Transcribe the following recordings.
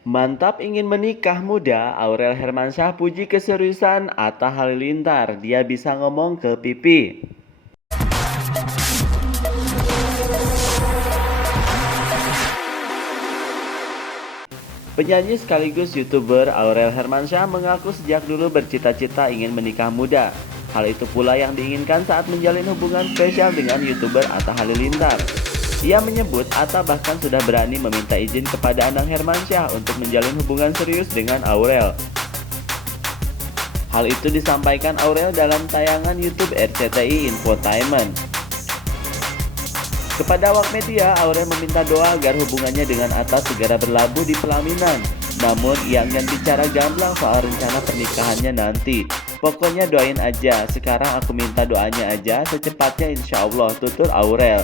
Mantap ingin menikah muda, Aurel Hermansyah puji keseriusan Atta Halilintar. Dia bisa ngomong ke pipi. Penyanyi sekaligus YouTuber Aurel Hermansyah mengaku sejak dulu bercita-cita ingin menikah muda. Hal itu pula yang diinginkan saat menjalin hubungan spesial dengan YouTuber Atta Halilintar. Ia menyebut Atta bahkan sudah berani meminta izin kepada Anang Hermansyah untuk menjalin hubungan serius dengan Aurel. Hal itu disampaikan Aurel dalam tayangan YouTube RCTI Infotainment. Kepada awak media, Aurel meminta doa agar hubungannya dengan Atta segera berlabuh di pelaminan. Namun, ia enggan bicara gamblang soal rencana pernikahannya nanti. Pokoknya doain aja, sekarang aku minta doanya aja, secepatnya insya Allah, tutur Aurel.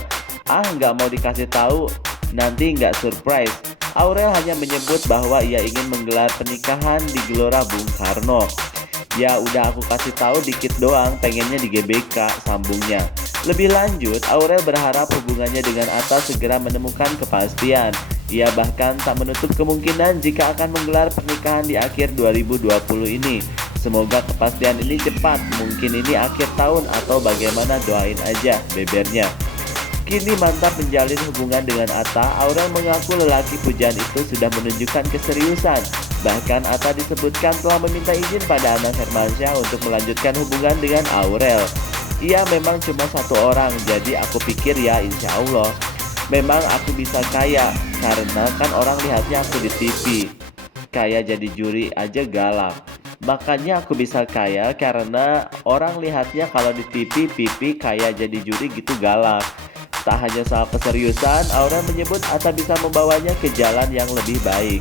Nggak mau dikasih tahu, nanti nggak surprise. Aurel hanya menyebut bahwa ia ingin menggelar pernikahan di Gelora Bung Karno. Ya udah aku kasih tahu dikit doang, pengennya di GBK, sambungnya. Lebih lanjut, Aurel berharap hubungannya dengan Atta segera menemukan kepastian. Ia bahkan tak menutup kemungkinan jika akan menggelar pernikahan di akhir 2020 ini. Semoga kepastian ini cepat, mungkin ini akhir tahun atau bagaimana, doain aja, bebernya. Kini mantap menjalin hubungan dengan Atta, Aurel mengaku lelaki pujaan itu sudah menunjukkan keseriusan. Bahkan Atta disebutkan telah meminta izin pada Anang Hermansyah untuk melanjutkan hubungan dengan Aurel. Ia memang cuma satu orang, jadi aku pikir ya insya Allah. Memang aku bisa kaya, karena kan orang lihatnya aku di TV. Kaya jadi juri aja galak. Makanya aku bisa kaya karena orang lihatnya kalau di TV pipi kaya jadi juri gitu galak. Tak hanya soal keseriusan, Aurel menyebut Atta bisa membawanya ke jalan yang lebih baik.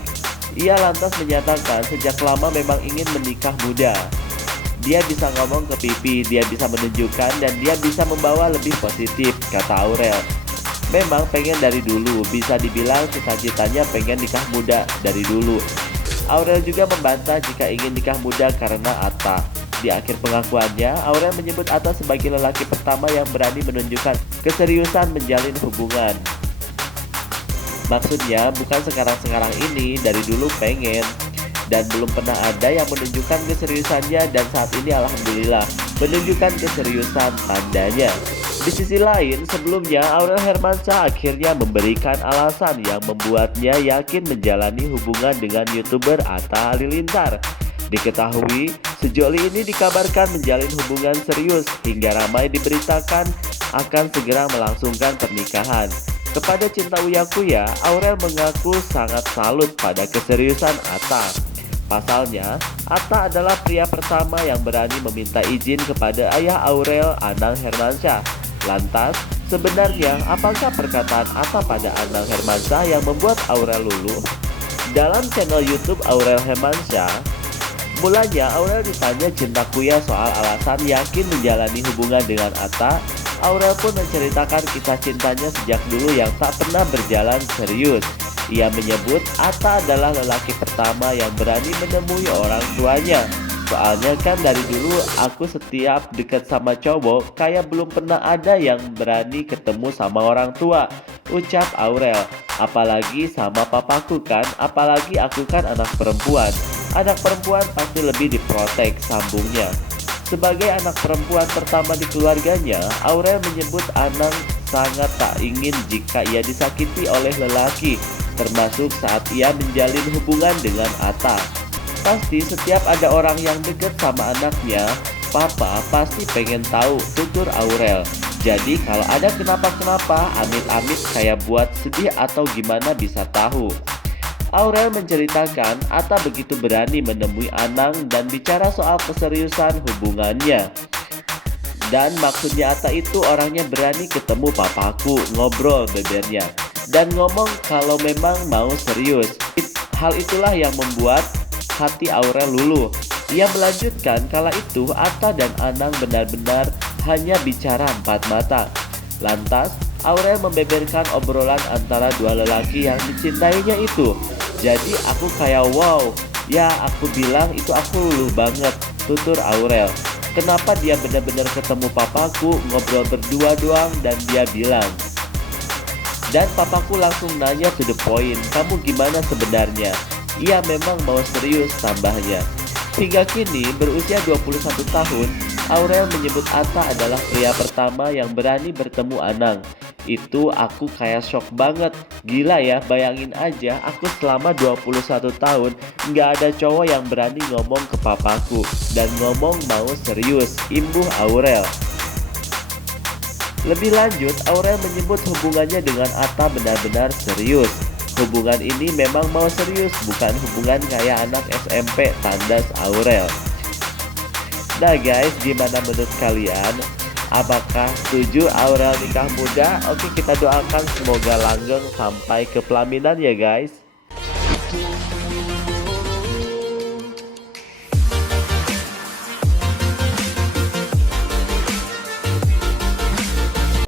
Ia lantas menyatakan sejak lama memang ingin menikah muda. Dia bisa ngomong ke pipi, dia bisa menunjukkan, dan dia bisa membawa lebih positif, kata Aurel. Memang pengen dari dulu, bisa dibilang cita-citanya pengen nikah muda dari dulu. Aurel juga membantah jika ingin nikah muda karena Atta. Di akhir pengakuannya, Aurel menyebut Atta sebagai lelaki pertama yang berani menunjukkan keseriusan menjalin hubungan. Maksudnya bukan sekarang-sekarang ini, dari dulu pengen. Dan belum pernah ada yang menunjukkan keseriusannya, dan saat ini alhamdulillah menunjukkan keseriusan tandanya. Di sisi lain, sebelumnya Aurel Hermansyah akhirnya memberikan alasan yang membuatnya yakin menjalani hubungan dengan YouTuber Atta Halilintar. Diketahui, sejoli ini dikabarkan menjalin hubungan serius hingga ramai diberitakan akan segera melangsungkan pernikahan. Kepada Cinta Uya-Kuya, Aurel mengaku sangat salut pada keseriusan Atta. Pasalnya, Atta adalah pria pertama yang berani meminta izin kepada ayah Aurel, Anang Hermansyah. Lantas, sebenarnya apakah perkataan Atta pada Anang Hermansyah yang membuat Aurel luluh? Dalam channel YouTube Aurel Hermansyah, mulanya Aurel ditanya Cinta Kuya soal alasan yakin menjalani hubungan dengan Atta. Aurel pun menceritakan kisah cintanya sejak dulu yang tak pernah berjalan serius. Ia menyebut Atta adalah lelaki pertama yang berani menemui orang tuanya. Soalnya kan dari dulu aku setiap dekat sama cowok kayak belum pernah ada yang berani ketemu sama orang tua, ucap Aurel. Apalagi sama papaku kan, apalagi aku kan anak perempuan. Anak perempuan pasti lebih diprotek, sambungnya. Sebagai anak perempuan pertama di keluarganya, Aurel menyebut Anang sangat tak ingin jika ia disakiti oleh lelaki, termasuk saat ia menjalin hubungan dengan Atta. Pasti setiap ada orang yang dekat sama anaknya, papa pasti pengen tahu, tutur Aurel. Jadi kalau ada kenapa-kenapa, amit-amit kayak buat sedih atau gimana bisa tahu. Aurel menceritakan Atta begitu berani menemui Anang dan bicara soal keseriusan hubungannya. Dan maksudnya Atta itu orangnya berani ketemu papaku, ngobrol bebernya, dan ngomong kalau memang mau serius. Hal itulah yang membuat hati Aurel luluh. Ia melanjutkan kala itu Atta dan Anang benar-benar hanya bicara empat mata. Lantas Aurel membeberkan obrolan antara dua lelaki yang dicintainya itu. Jadi aku kayak wow, ya aku bilang itu aku luluh banget, tutur Aurel. Kenapa dia benar-benar ketemu papaku, ngobrol berdua doang, dan dia bilang. Dan papaku langsung nanya to the point, kamu gimana sebenarnya? Ia memang mau serius, tambahnya. Hingga kini, berusia 21 tahun, Aurel menyebut Atta adalah pria pertama yang berani bertemu Anang. Itu aku kayak shock banget. Gila ya, bayangin aja aku selama 21 tahun nggak ada cowok yang berani ngomong ke papaku dan ngomong mau serius, imbuh Aurel. Lebih lanjut, Aurel menyebut hubungannya dengan Atta benar-benar serius. Hubungan ini memang mau serius, bukan hubungan kayak anak SMP, tandas Aurel. Nah guys, gimana menurut kalian? Apakah setuju Aurel nikah muda? Oke, kita doakan semoga langgeng sampai ke pelaminan ya guys.